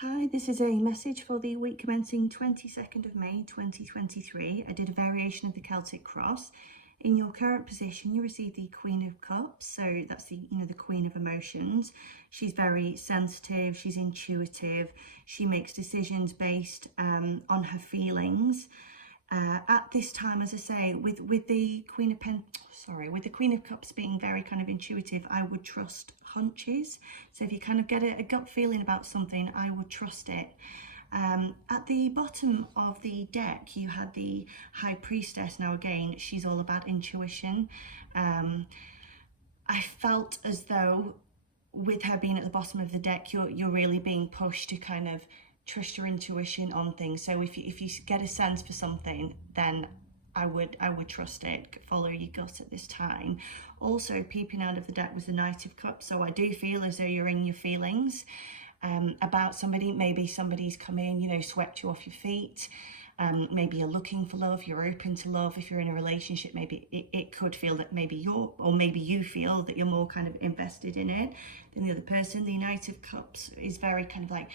Hi, this is a message for the week commencing 22nd of May 2023. I did a variation of the Celtic cross. In your current position, you receive the Queen of Cups, so that's the Queen of Emotions. She's very sensitive, she's intuitive, she makes decisions based on her feelings. At this time, as I say, with the Queen of Cups being very kind of intuitive, I would trust hunches. So if you kind of get a gut feeling about something, I would trust it. At the bottom of the deck, you had the High Priestess. Now again, she's all about intuition. I felt as though with her being at the bottom of the deck, you're really being pushed to kind of trust your intuition on things. So if you get a sense for something, then I would trust it, follow your gut at this time. Also, peeping out of the deck was the Knight of Cups, so I do feel as though you're in your feelings about somebody. Maybe somebody's come in, swept you off your feet. Maybe you're looking for love, you're open to love. If you're in a relationship, maybe it could feel that maybe you feel that you're more kind of invested in it than the other person. The Knight of Cups is very kind of like,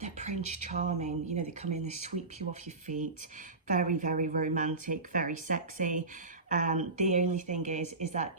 they're Prince Charming, they come in, they sweep you off your feet, very, very romantic, very sexy. The only thing is that,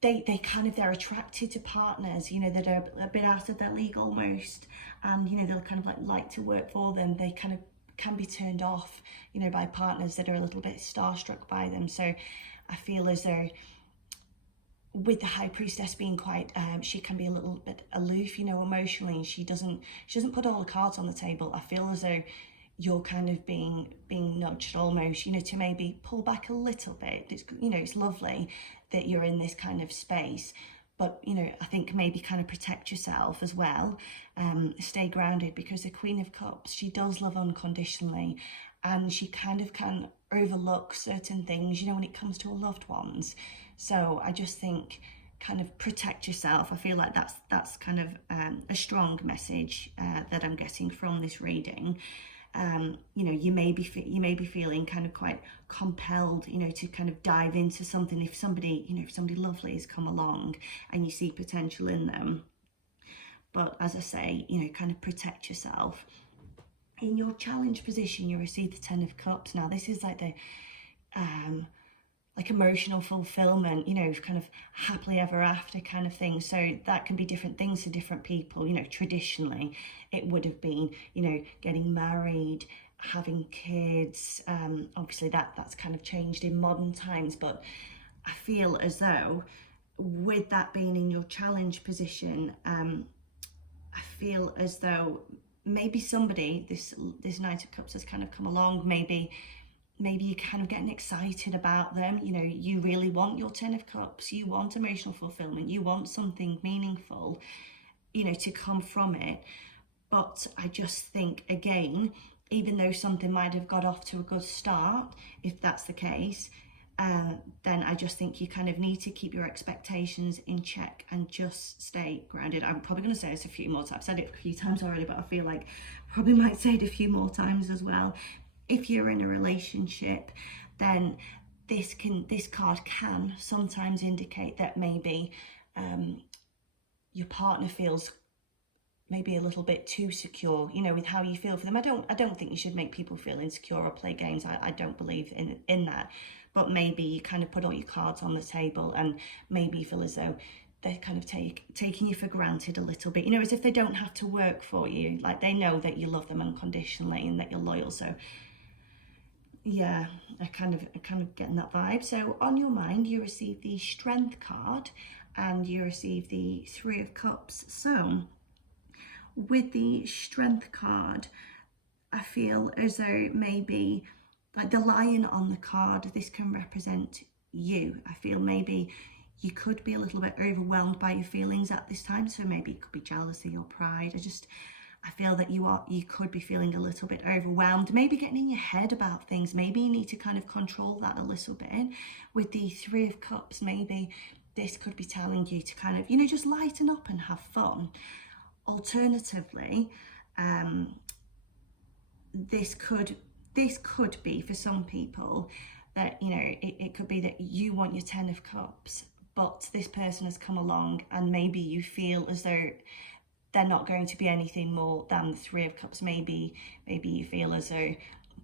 they're attracted to partners, that are a bit out of their league almost, and, they'll kind of like to work for them. They kind of can be turned off, by partners that are a little bit starstruck by them. So I feel as though with the High Priestess being quite, she can be a little bit aloof, emotionally. She doesn't put all the cards on the table. I feel as though you're kind of being nudged almost, to maybe pull back a little bit. It's lovely that you're in this kind of space, but I think maybe kind of protect yourself as well. Stay grounded, because the Queen of Cups, she does love unconditionally, and she kind of can overlook certain things, when it comes to her loved ones. So I just think kind of protect yourself. I feel like that's kind of a strong message that I'm getting from this reading. You may be feeling kind of quite compelled, to kind of dive into something if somebody lovely has come along and you see potential in them. But as I say, kind of protect yourself. In your challenge position, you receive the Ten of Cups. Now this is like the like emotional fulfillment, kind of happily ever after kind of thing. So that can be different things to different people. Traditionally it would have been, getting married, having kids. Obviously that's kind of changed in modern times, but I feel as though with that being in your challenge position, I feel as though maybe somebody, this Knight of Cups has kind of come along. Maybe you're kind of getting excited about them. You really want your Ten of Cups. You want emotional fulfillment. You want something meaningful, to come from it. But I just think, again, even though something might have got off to a good start, if that's the case, then I just think you kind of need to keep your expectations in check and just stay grounded. I'm probably going to say this a few more times. I've said it a few times already, but I feel like I probably might say it a few more times as well. If you're in a relationship, then this card can sometimes indicate that maybe your partner feels maybe a little bit too secure, with how you feel for them. I don't think you should make people feel insecure or play games. I don't believe in that. But maybe you kind of put all your cards on the table, and maybe you feel as though they're kind of taking you for granted a little bit, as if they don't have to work for you. Like, they know that you love them unconditionally and that you're loyal. So yeah, I kind of getting that vibe. So on your mind, you receive the Strength card and you receive the Three of Cups. So with the Strength card, I feel as though maybe like the lion on the card, this can represent you. I feel maybe you could be a little bit overwhelmed by your feelings at this time. So maybe it could be jealousy or pride. I feel that you could be feeling a little bit overwhelmed, maybe getting in your head about things. Maybe you need to kind of control that a little bit. With the Three of Cups, maybe this could be telling you to kind of, just lighten up and have fun. Alternatively, this could be for some people that, it could be that you want your Ten of Cups, but this person has come along and maybe you feel as though they're not going to be anything more than the Three of Cups. Maybe you feel as though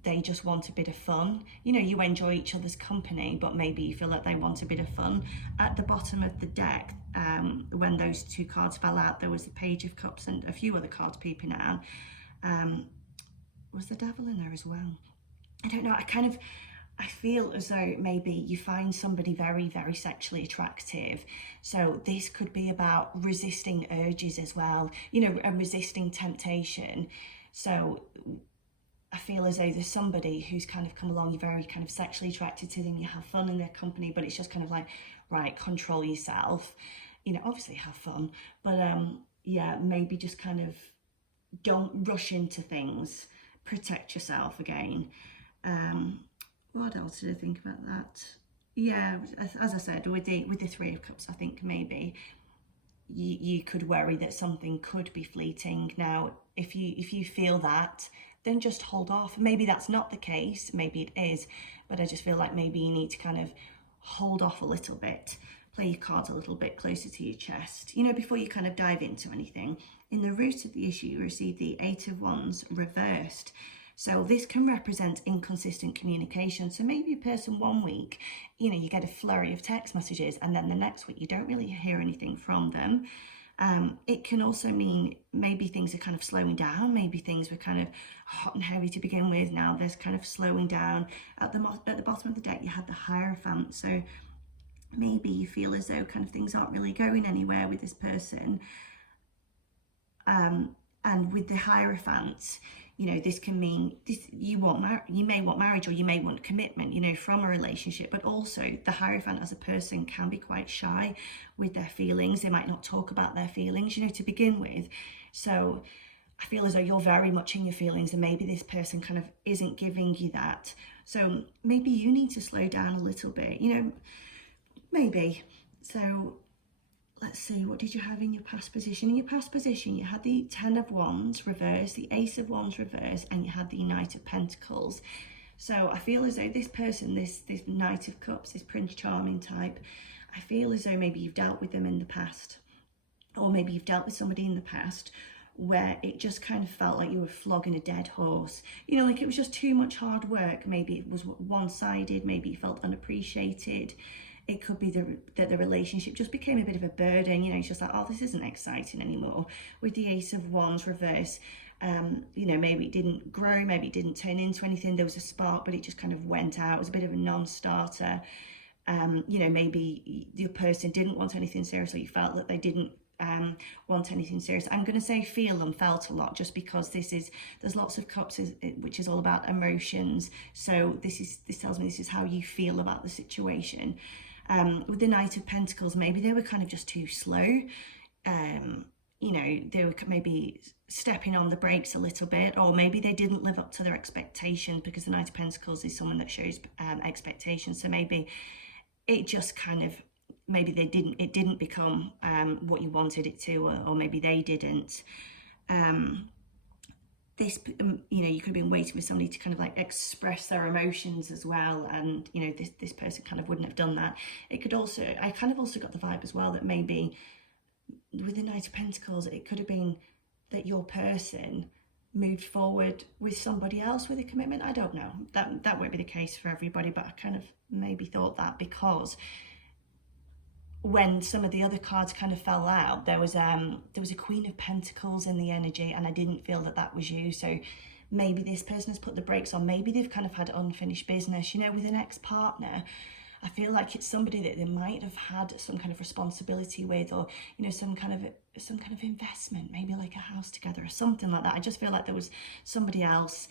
they just want a bit of fun. You know, you enjoy each other's company, but maybe you feel like they want a bit of fun. At the bottom of the deck, when those two cards fell out, there was the Page of Cups and a few other cards peeping out. Was the Devil in there as well? I don't know. I feel as though maybe you find somebody very, very sexually attractive. So this could be about resisting urges as well, you know, and resisting temptation. So I feel as though there's somebody who's kind of come along, you're very kind of sexually attracted to them, you have fun in their company, but it's just kind of like, right, control yourself. You know, obviously have fun, but yeah, maybe just kind of don't rush into things, protect yourself again. What else did I think about that? Yeah, as I said, with the Three of Cups, I think maybe you could worry that something could be fleeting. Now, if you feel that, then just hold off. Maybe that's not the case, maybe it is, but I just feel like maybe you need to kind of hold off a little bit, play your cards a little bit closer to your chest, you know, before you kind of dive into anything. In the root of the issue, you receive the Eight of Wands reversed. So this can represent inconsistent communication. So maybe a person one week, you know, you get a flurry of text messages, and then the next week you don't really hear anything from them. It can also mean maybe things are kind of slowing down. Maybe things were kind of hot and heavy to begin with. Now there's kind of slowing down. At the bottom of the deck, you had the Hierophant. So maybe you feel as though kind of things aren't really going anywhere with this person. And with the Hierophant, you know, this can mean this, you may want marriage, or you may want commitment, you know, from a relationship. But also the Hierophant as a person can be quite shy with their feelings. They might not talk about their feelings, you know, to begin with. So I feel as though you're very much in your feelings, and maybe this person kind of isn't giving you that. So maybe you need to slow down a little bit, you know, maybe. So let's see, what did you have in your past position? In your past position, you had the Ten of Wands reversed, the Ace of Wands reversed, and you had the Knight of Pentacles. So I feel as though this person, this Knight of Cups, this Prince Charming type, I feel as though maybe you've dealt with them in the past, or maybe you've dealt with somebody in the past where it just kind of felt like you were flogging a dead horse. You know, like it was just too much hard work. Maybe it was one-sided, maybe you felt unappreciated. It could be that the relationship just became a bit of a burden. You know, it's just like, oh, this isn't exciting anymore. With the Ace of Wands reverse, you know, maybe it didn't grow, maybe it didn't turn into anything. There was a spark, but it just kind of went out. It was a bit of a non-starter. You know, maybe the person didn't want anything serious, or you felt that they didn't want anything serious. I'm going to say feel and felt a lot, just because there's lots of cups, which is all about emotions. So this tells me this is how you feel about the situation. With the Knight of Pentacles, maybe they were kind of just too slow. You know, they were maybe stepping on the brakes a little bit, or maybe they didn't live up to their expectations, because the Knight of Pentacles is someone that shows expectations. So maybe it just kind of, maybe it didn't become what you wanted it to, or maybe they didn't. You know, you could have been waiting for somebody to kind of like express their emotions as well, and you know, this person kind of wouldn't have done that. It could also, I kind of also got the vibe as well that maybe with the Knight of Pentacles, it could have been that your person moved forward with somebody else with a commitment. I don't know, that won't be the case for everybody, but I kind of maybe thought that, because when some of the other cards kind of fell out, there was a Queen of Pentacles in the energy, and I didn't feel that was you. So maybe this person has put the brakes on. Maybe they've kind of had unfinished business, you know, with an ex-partner. I feel like it's somebody that they might have had some kind of responsibility with, or you know, some kind of investment, maybe like a house together or something like that. I just feel like there was somebody else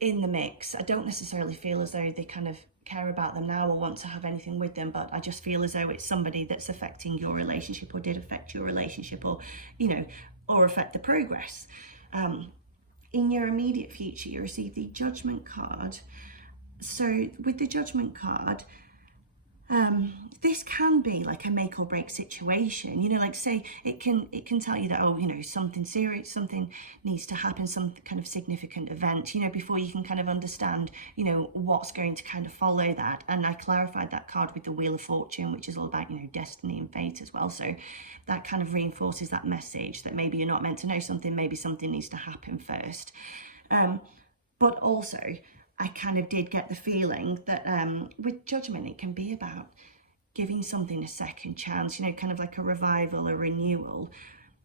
in the mix. I don't necessarily feel as though they kind of care about them now or want to have anything with them, but I just feel as though it's somebody that's affecting your relationship, or did affect your relationship, or you know, or affect the progress. In your immediate future, you receive the Judgment card. So with the Judgment card, This can be like a make or break situation, you know, like say it can tell you that, oh, you know, something serious, something needs to happen, some kind of significant event, you know, before you can kind of understand, you know, what's going to kind of follow that. And I clarified that card with the Wheel of Fortune, which is all about, you know, destiny and fate as well. So that kind of reinforces that message that maybe you're not meant to know something, maybe something needs to happen first. But also, I kind of did get the feeling that with Judgment, it can be about giving something a second chance, you know, kind of like a revival, a renewal.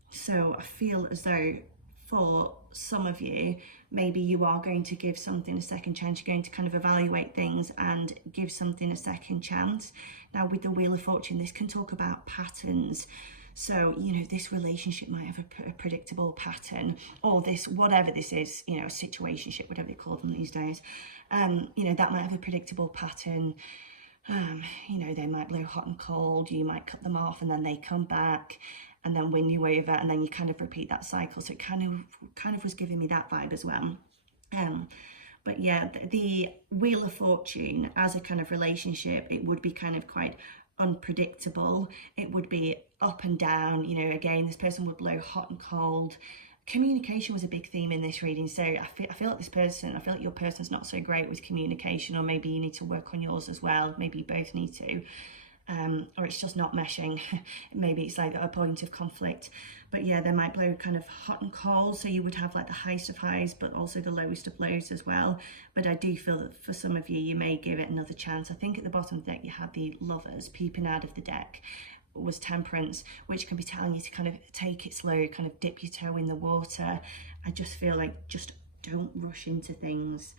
So I feel as though for some of you, maybe you are going to give something a second chance. You're going to kind of evaluate things and give something a second chance. Now, with the Wheel of Fortune, this can talk about patterns. So, you know, this relationship might have a predictable pattern, or this, whatever this is, you know, a situationship, whatever they call them these days, you know, that might have a predictable pattern. You know, they might blow hot and cold, you might cut them off and then they come back and then win you over, and then you kind of repeat that cycle. So it kind of was giving me that vibe as well. But yeah, the Wheel of Fortune as a kind of relationship, it would be kind of quite unpredictable. It would be up and down, you know, again, this person would blow hot and cold. Communication was a big theme in this reading. So I feel like I feel like your person's not so great with communication, or maybe you need to work on yours as well. Maybe you both need to. Or it's just not meshing. Maybe it's like a point of conflict. But yeah, they might blow kind of hot and cold. So you would have like the highest of highs, but also the lowest of lows as well. But I do feel that for some of you, you may give it another chance. I think at the bottom of the deck, you had the Lovers peeping out of the deck. Was Temperance, which can be telling you to kind of take it slow, kind of dip your toe in the water. I just feel like just don't rush into things.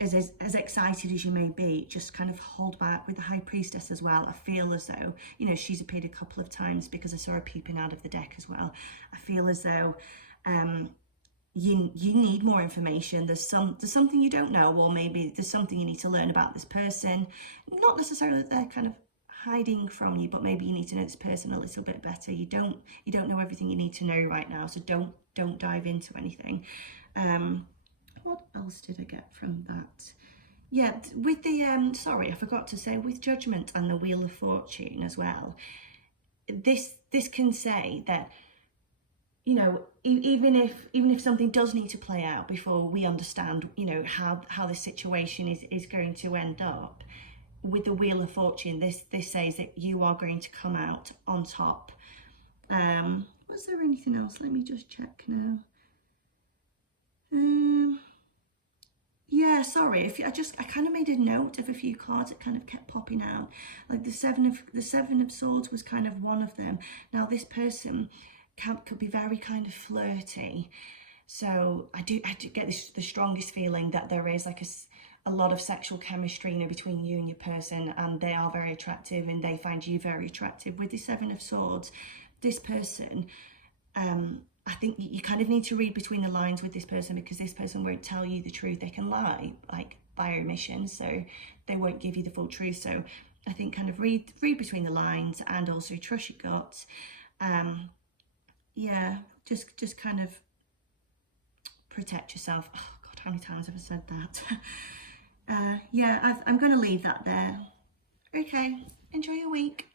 As excited as you may be, just kind of hold back. With the High Priestess as well, I feel as though, you know, she's appeared a couple of times because I saw her peeping out of the deck as well. I feel as though you need more information. There's something you don't know, or maybe there's something you need to learn about this person. Not necessarily that they're kind of hiding from you, but maybe you need to know this person a little bit better. You don't know everything you need to know right now, so don't dive into anything. What else did I get from that? Yeah, with the sorry, I forgot to say, with Judgment and the Wheel of Fortune as well, this can say that, you know, even if something does need to play out before we understand, you know, how the situation is going to end up, with the Wheel of Fortune, this says that you are going to come out on top. Was there anything else? Let me just check now. Yeah, sorry, I kind of made a note of a few cards that kind of kept popping out. Like the Seven of Swords was kind of one of them. Now this person could be very kind of flirty. So I do get the strongest feeling that there is like a lot of sexual chemistry, you know, between you and your person, and they are very attractive and they find you very attractive. With the Seven of Swords, this person, I think you kind of need to read between the lines with this person, because this person won't tell you the truth. They can lie, like by omission, so they won't give you the full truth. So I think kind of read between the lines and also trust your gut. Yeah, just kind of protect yourself. Oh God, how many times have I said that? Yeah, I'm going to leave that there. Okay, enjoy your week.